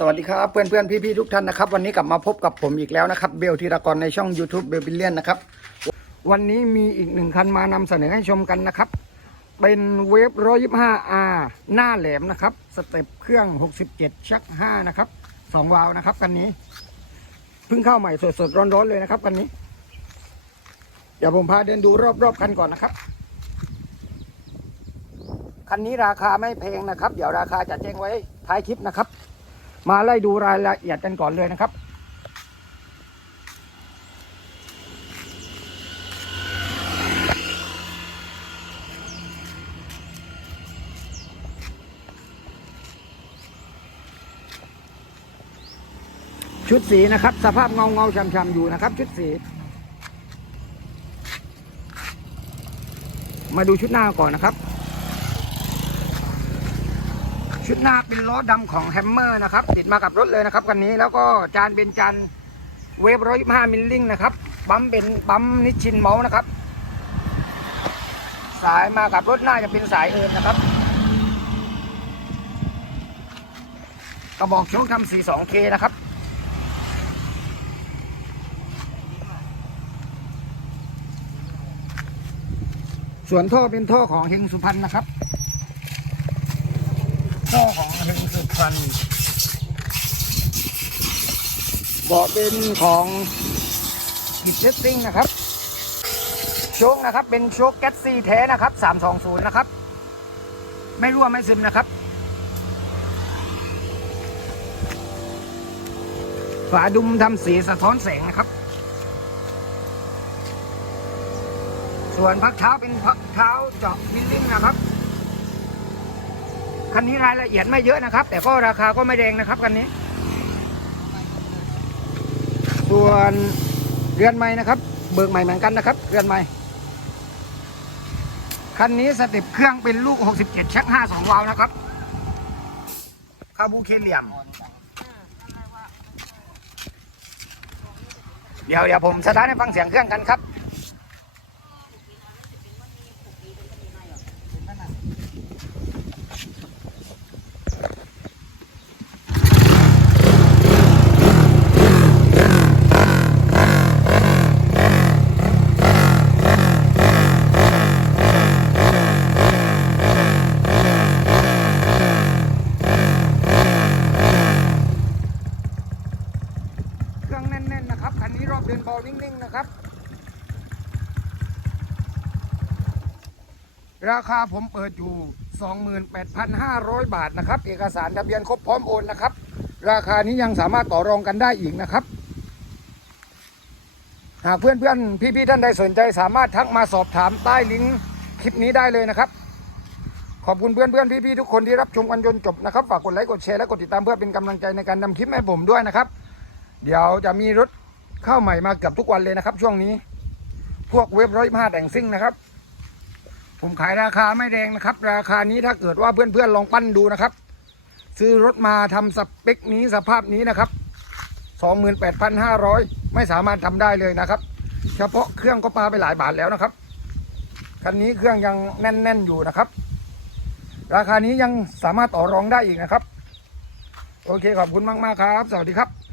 สวัสดีครับเพื่อนเพื่อนพี่พี่ๆทุกท่านนะครับ วันนี้กลับมาพบกับผมอีกแล้วนะครับ เบลธีรกรในช่อง YouTube เบลบิลเลียนนะครับวันนี้มีอีกหนึ่งคันมานำเสนอให้ชมกันนะครับ เป็นเวฟ 125R หน้าแหลมนะครับ สเต็ปเครื่อง 67 ชัก 5 นะครับ2วาล์วนะครับคันนี้เพิ่งเข้าใหม่สดๆร้อนๆเลยนะครับคันนี้ เดี๋ยวผมพาเดินดูรอบๆคันก่อนนะครับคันนี้ราคาไม่แพงนะครับ เดี๋ยวราคาจะแจ้งไว้ท้ายคลิปนะครับ มาไล่ดูรายละเอียดกันก่อนเลยนะครับ ชุดสีนะครับ สภาพเงาเงาช้ำๆอยู่นะครับ ชุดสีมาดูชุดหน้าก่อนนะครับ ชุดหน้าเป็นล้อดำของแฮมเมอร์นะครับ ติดมากับรถเลยนะครับคันนี้แล้วก็จานเป็นจานเวฟร้อยห้ามิลลิงนะครับปั๊มเป็นปั๊มนิชชินเมาส์นะครับ สายมากับรถหน้าจะเป็นสายเอิร์นนะครับกระบอกโชคทำ 42K นะครับ ส่วนท่อเป็นท่อของเฮงสุพรรณนะครับ ท่อของเฮงสุพรรณเบาะเป็นของกิจเจสซิ่งนะครับ โชคนะครับ เป็นโชคแก๊สซีแท้นะครับ 320 นะครับ ไม่รั่วไม่ซึมนะครับ ฝาดุมทำสีสะท้อนแสงนะครับ ส่วนพักเท้าเป็นพักเท้าเจาะมิลลิงนะครับ คันนี้รายละเอียดไม่เยอะนะครับ แต่ก็ราคาก็ไม่แรงนะครับคันนี้ ส่วนเรือนใหม่นะครับ เบิกใหม่เหมือนกันนะครับ เรือนใหม่ คันนี้สเต็ปเครื่องเป็นลูก 67 ชัก 5 2 วาล์วนะครับ คาบูเคเลียม เดี๋ยวเดี๋ยวผมสตาร์ทให้ฟังเสียงเครื่องกันครับ เครื่องแน่นๆนะครับ คันนี้ร อบเดินเบานิ่งๆนะครับ ราคาผมเปิดอยู่ 28,500 บาทนะครับ เอกสารทะเบียนครบพร้อมโอนนะครับ ราคานี้ยังสามารถต่อรองกันได้อีกนะครับ หากเพื่อนๆ พี่ๆท่านใดสนใจสามารถทักมาสอบถามใต้ลิงก์คลิปนี้ได้เลยนะครับขอบคุณเพื่อนๆพี่ๆทุกคนที่รับชมกันจนจบนะครับ ฝากกดไลค์กดแชร์และกดติดตามเพื่อเป็นกำลังใจในการนำคลิปให้ผมด้วยนะครับ เดี๋ยวจะมีรถ ข้าใหม่มาเกือบทุกวันเลยนะครับ ช่วงนี้ พวกเว็บร้อยห้าแต่งซิ่งนะครับ ผมขายราคาไม่แรงนะครับ ราคานี้ถ้าเกิดว่าเพื่อนๆลองปั้นดูนะครับ ซื้อรถมาทำสเปคนี้สภาพนี้นะครับ28,500ไม่สามารถทำได้เลยนะครับ เฉพาะเครื่องก็ปาไปหลายบาทแล้วนะครับคันนี้เครื่องยังแน่น ๆ อยู่นะครับ ราคานี้ยังสามารถต่อรองได้อีกนะครับ โอเคขอบคุณมาก ๆ ครับ สวัสดีครับ